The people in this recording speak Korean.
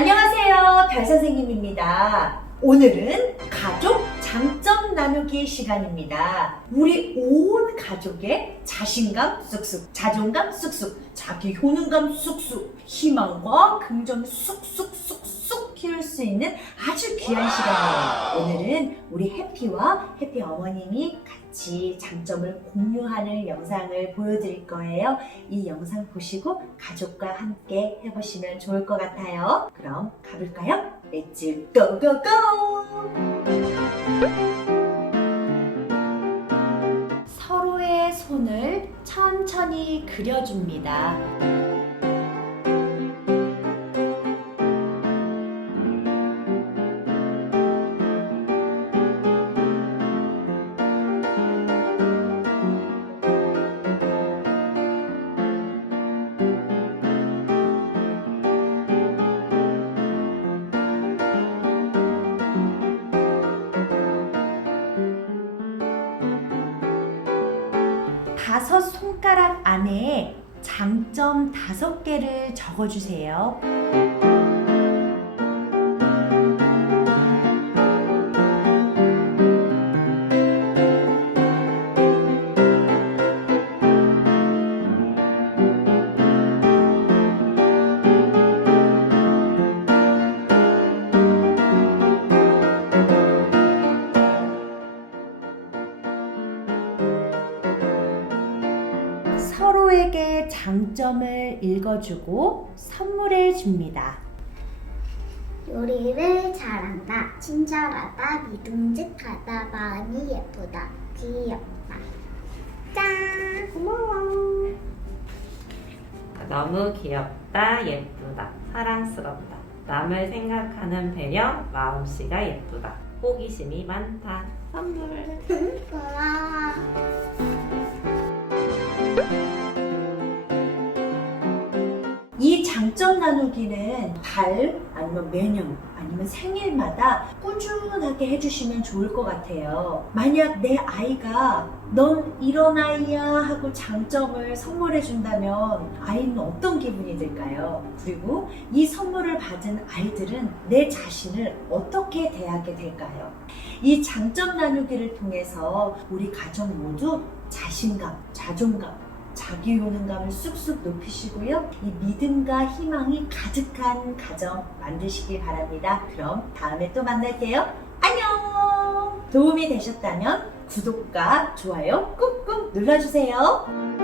안녕하세요. 별 선생님입니다. 오늘은 가족 장점 나누기 시간입니다. 우리 온 가족의 자신감 쑥쑥, 자존감 쑥쑥, 자기 효능감 쑥쑥, 희망과 긍정 키울 수 있는 아주 귀한 시간이에요. 오늘은 우리 해피와 해피 어머님이 같이 장점을 공유하는 영상을 보여드릴 거예요. 이 영상 보시고 가족과 함께 해보시면 좋을 것 같아요. 그럼 가볼까요? 렛츠 고고고! 서로의 손을 천천히 그려줍니다. 다섯 손가락 안에 장점 다섯 개를 적어주세요. 서로에게 장점을 읽어주고 선물해 줍니다. 요리를 잘한다, 친절하다, 믿음직하다, 마음이 예쁘다, 귀엽다. 짠! 고마워. 너무 귀엽다, 예쁘다, 사랑스럽다. 남을 생각하는 배려, 마음씨가 예쁘다. 호기심이 많다. 선물. 고마워. Thank you. 이 장점 나누기는 달 아니면 매년 아니면 생일마다 꾸준하게 해주시면 좋을 것 같아요. 만약 내 아이가 넌 이런 아이야 하고 장점을 선물해 준다면 아이는 어떤 기분이 들까요? 그리고 이 선물을 받은 아이들은 내 자신을 어떻게 대하게 될까요? 이 장점 나누기를 통해서 우리 가족 모두 자신감, 자존감, 자기 효능감을 쑥쑥 높이시고요. 이 믿음과 희망이 가득한 가정 만드시기 바랍니다. 그럼 다음에 또 만날게요. 안녕! 도움이 되셨다면 구독과 좋아요 꾹꾹 눌러주세요.